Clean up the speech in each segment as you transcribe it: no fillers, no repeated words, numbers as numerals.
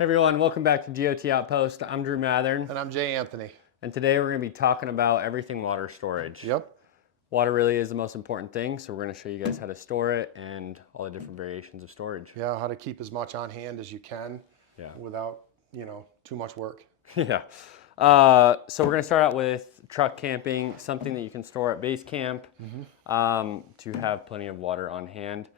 Hey everyone, welcome back to GOT Outpost. I'm Drew Mathern. And I'm Jay Anthony. And today we're going to be talking about everything water storage. Yep. Water really is the most important thing, so we're going to show you guys how to store it and all the different variations of storage. Yeah, how to keep as much on hand as you can without, too much work. Yeah. So we're going to start out with truck camping, something that you can store at base camp to have plenty of water on hand.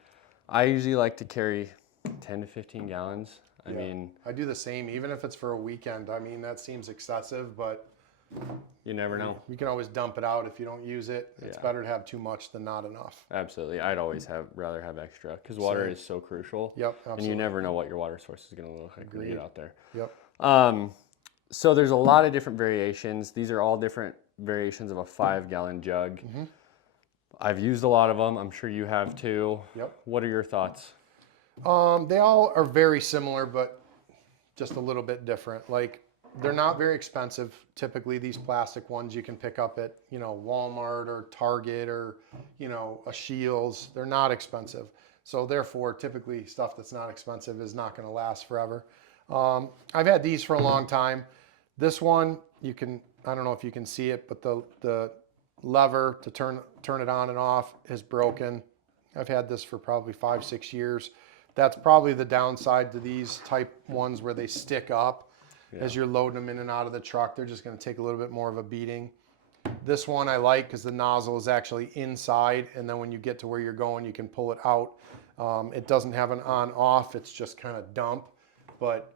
I usually like to carry 10 to 15 gallons. I mean, I do the same, even if it's for a weekend. I mean, that seems excessive, but you never know. You can always dump it out if you don't use it. It's better to have too much than not enough. Absolutely. I'd always rather have extra because water is so crucial. Yep, absolutely. And you never know what your water source is going to look like when you get out there. Yep. So there's a lot of different variations. These are all different variations of a 5-gallon jug. I've used a lot of them. I'm sure you have too. Yep. What are your thoughts? They all are very similar, but just a little bit different. Like, they're not very expensive. Typically, these plastic ones you can pick up at, Walmart or Target or, a Shields. They're not expensive. So therefore, typically stuff that's not expensive is not going to last forever. I've had these for a long time. This one, I don't know if you can see it, but the lever to turn it on and off is broken. I've had this for probably 5-6 years. That's probably the downside to these type ones where they stick up as you're loading them in and out of the truck. They're just going to take a little bit more of a beating. This one I like because the nozzle is actually inside, and then when you get to where you're going, you can pull it out. It doesn't have an on-off. It's just kind of dump, but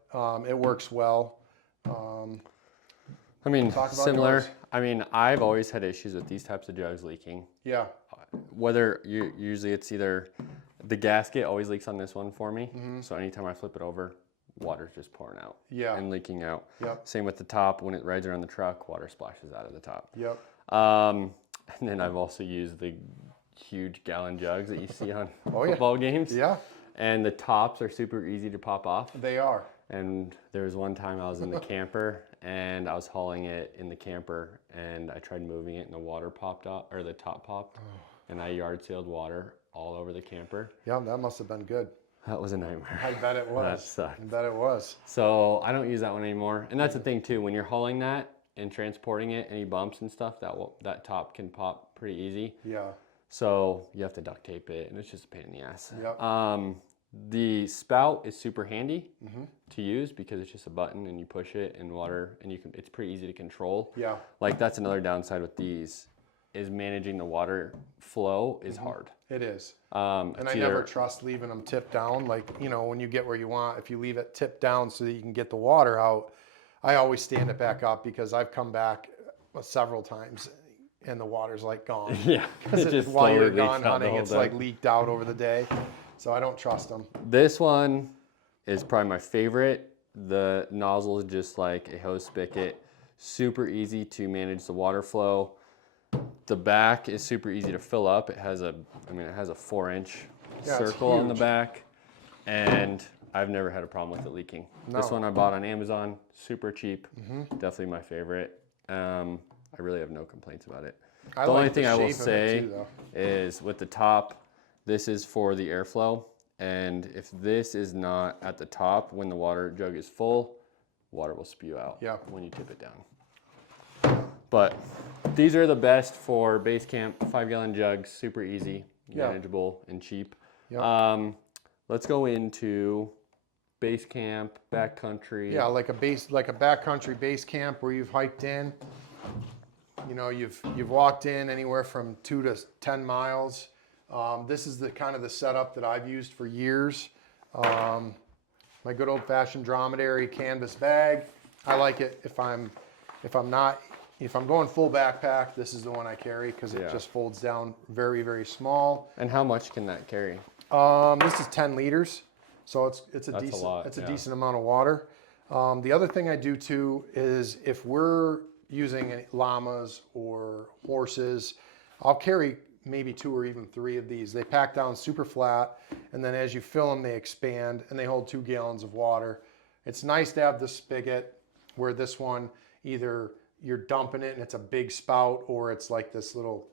it works well. I mean, similar. I mean, I've always had issues with these types of jugs leaking. Yeah. Whether usually it's either the gasket always leaks on this one for me. So anytime I flip it over, water's just pouring out and leaking out. Yep. Same with the top. When it rides around the truck, water splashes out of the top. Yep. And then I've also used the huge gallon jugs that you see on football games. Yeah. And the tops are super easy to pop off. They are. And there was one time I was in the camper and I was hauling it in the camper and I tried moving it and the water popped out, or the top popped, and I yard sealed water all over the camper. Yeah, that must have been good. That was a nightmare. I bet it was. That sucked. I bet it was. So I don't use that one anymore. And that's the thing too, when you're hauling that and transporting it, any bumps and stuff, that top can pop pretty easy. Yeah. So you have to duct tape it and it's just a pain in the ass. Yep. The spout is super handy to use because it's just a button and you push it and water, and it's pretty easy to control. Yeah. Like, that's another downside with these, is managing the water flow is hard. It is. And I never trust leaving them tipped down. Like, when you get where you want, if you leave it tipped down so that you can get the water out, I always stand it back up because I've come back several times and the water's like gone. Yeah. Because while you're gone hunting, it's like leaked out over the day. So I don't trust them. This one is probably my favorite. The nozzle is just like a hose spigot. Super easy to manage the water flow. The back is super easy to fill up. It has a 4-inch circle on the back, and I've never had a problem with it leaking. No. This one I bought on Amazon, super cheap. Definitely my favorite. I really have no complaints about it. The only thing I will say is with the top, this is for the airflow, and if this is not at the top when the water jug is full, water will spew out when you tip it down. But these are the best for base camp, 5-gallon jugs, super easy, manageable, and cheap. Yep. Let's go into base camp, backcountry. Yeah, like a backcountry base camp where you've hiked in. You've walked in anywhere from 2 to 10 miles. This is the kind of the setup that I've used for years. My good old-fashioned Dromedary canvas bag. I like it if I'm going full backpack. This is the one I carry because it just folds down very, very small. And how much can that carry? This is 10 liters, so it's a decent amount of water. The other thing I do too is if we're using any llamas or horses, I'll carry maybe 2 or even 3 of these. They pack down super flat, and then as you fill them, they expand, and they hold 2 gallons of water. It's nice to have the spigot where this one, either you're dumping it and it's a big spout, or it's like this little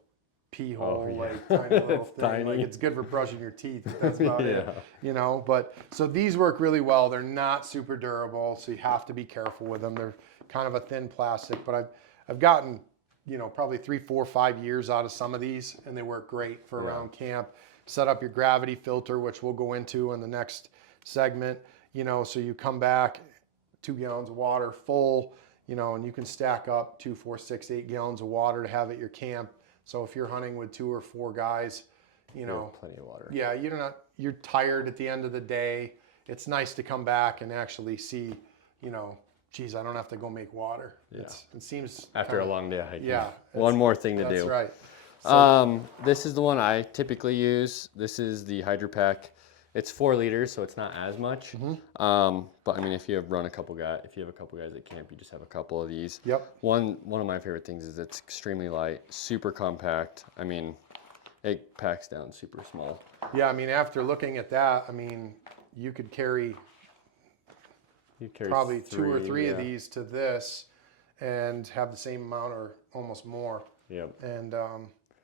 pee hole, yeah. like tiny little It's thing. tiny. Like it's good for brushing your teeth, but that's about it. Yeah. You know, but so these work really well. They're not super durable, so you have to be careful with them. They're kind of a thin plastic, but I've gotten, you know, probably 3, 4, 5 years out of some of these, and they work great for around camp. Set up your gravity filter, which we'll go into in the next segment. You know, so you come back, 2 gallons of water full, you know, and you can stack up 2, 4, 6, 8 gallons of water to have at your camp. So if you're hunting with 2 or 4 guys, you know, plenty of water. yeah, you're tired at the end of the day. It's nice to come back and actually see, you know, geez, I don't have to go make water. Yeah. It seems After a long day of hiking. Yeah. One more thing to do. That's right. So, This is the one I typically use. This is the HydraPak. It's 4 liters, so it's not as much. But I mean, if you have a couple guys at camp, you just have a couple of these. Yep. One of my favorite things is it's extremely light, super compact. I mean, it packs down super small. yeah, I mean, after looking at that, I mean, you could carry probably 2 or 3 of these to this and have the same amount or almost more. Yep. And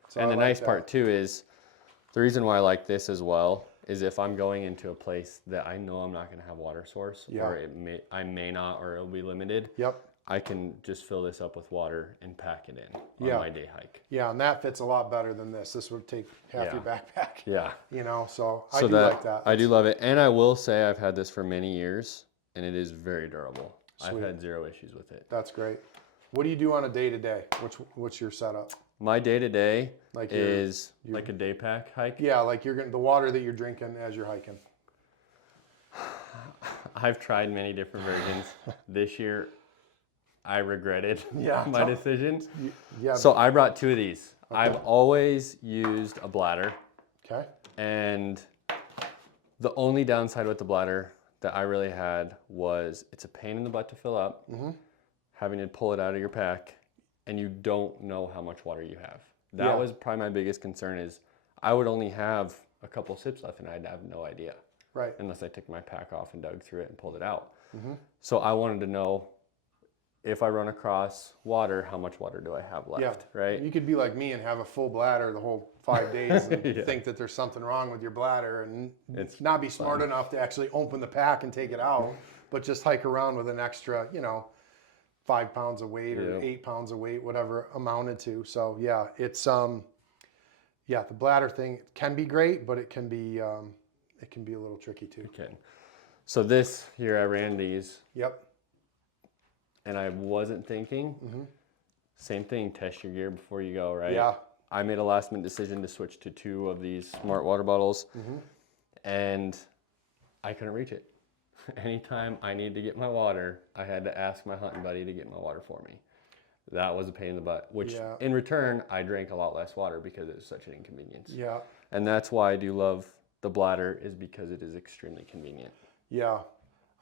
So and the nice part too is the reason why I like this as well is if I'm going into a place that I know I'm not going to have water source, or I may not, or it'll be limited. Yep. I can just fill this up with water and pack it in on my day hike. Yeah, and that fits a lot better than this. This would take half your backpack. Yeah. You know, so I do like that. I do love it. And I will say I've had this for many years and it is very durable. Sweet. I've had 0 issues with it. That's great. What do you do on a day-to-day? What's your setup? My day-to-day Like is like a day pack hike. Yeah, like the water that you're drinking as you're hiking. I've tried many different versions. This year, I regretted my decision. Yeah. So I brought 2 of these. Okay. I've always used a Bladder. Okay. And the only downside with the Bladder that I really had was it's a pain in the butt to fill up, having to pull it out of your pack, and you don't know how much water you have. That was probably my biggest concern is I would only have a couple sips left and I'd have no idea. Right. Unless I took my pack off and dug through it and pulled it out. So I wanted to know if I run across water, how much water do I have left, right? You could be like me and have a full bladder the whole 5 days and think that there's something wrong with your bladder and not be smart enough to actually open the pack and take it out, but just hike around with an extra, you know, 5 pounds of weight or 8 pounds of weight, whatever amounted to. So yeah, it's the bladder thing can be great, but it can be a little tricky too. It can. So this here, I ran these. Yep. And I wasn't thinking. Same thing, test your gear before you go, right? Yeah. I made a last minute decision to switch to 2 of these smart water bottles, and I couldn't reach it. Anytime I needed to get my water, I had to ask my hunting buddy to get my water for me. That was a pain in the butt, which in return, I drank a lot less water because it was such an inconvenience. Yeah. And that's why I do love the Bladder, is because it is extremely convenient. Yeah.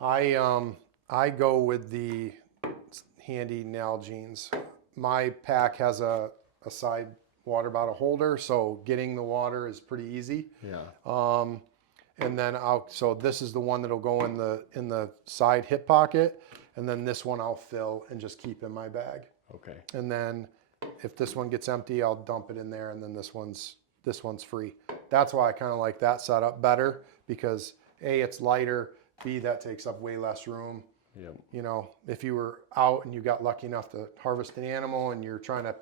I go with the handy Nalgenes. My pack has a side water bottle holder, so getting the water is pretty easy. Yeah. And then so this is the one that'll go in the side hip pocket, and then this one I'll fill and just keep in my bag. Okay. And then if this one gets empty, I'll dump it in there, and then this one's free. That's why I kind of like that setup better, because A, it's lighter, B, that takes up way less room. Yep. You know, if you were out and you got lucky enough to harvest an animal and you're trying to,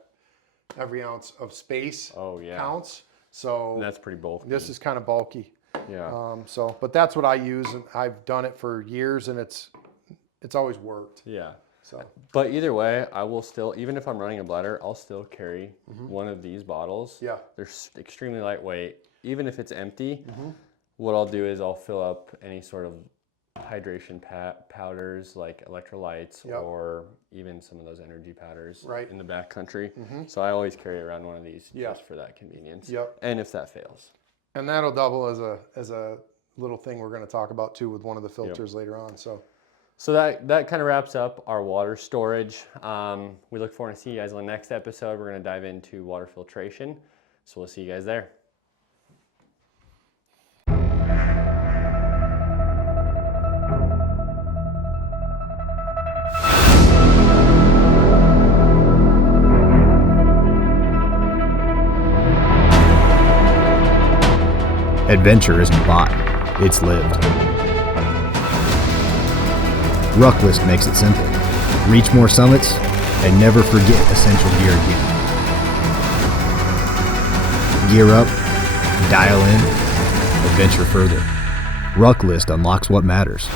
every ounce of space counts. So and that's pretty bulky. This is kind of bulky. Yeah. But that's what I use, and I've done it for years, and it's always worked. Yeah. So. But either way, I will still, even if I'm running a Bladder, I'll still carry one of these bottles. Yeah. They're extremely lightweight. Even if it's empty, what I'll do is I'll fill up any sort of hydration powders like electrolytes or even some of those energy powders in the backcountry. So I always carry around one of these just for that convenience. Yep. And if that fails. And that'll double as a little thing we're going to talk about too with one of the filters later on. So that kind of wraps up our water storage. We look forward to see you guys on the next episode. We're going to dive into water filtration. So we'll see you guys there. Adventure isn't bought, it's lived. RuckList makes it simple. Reach more summits and never forget essential gear again. Gear up, dial in, adventure further. RuckList unlocks what matters.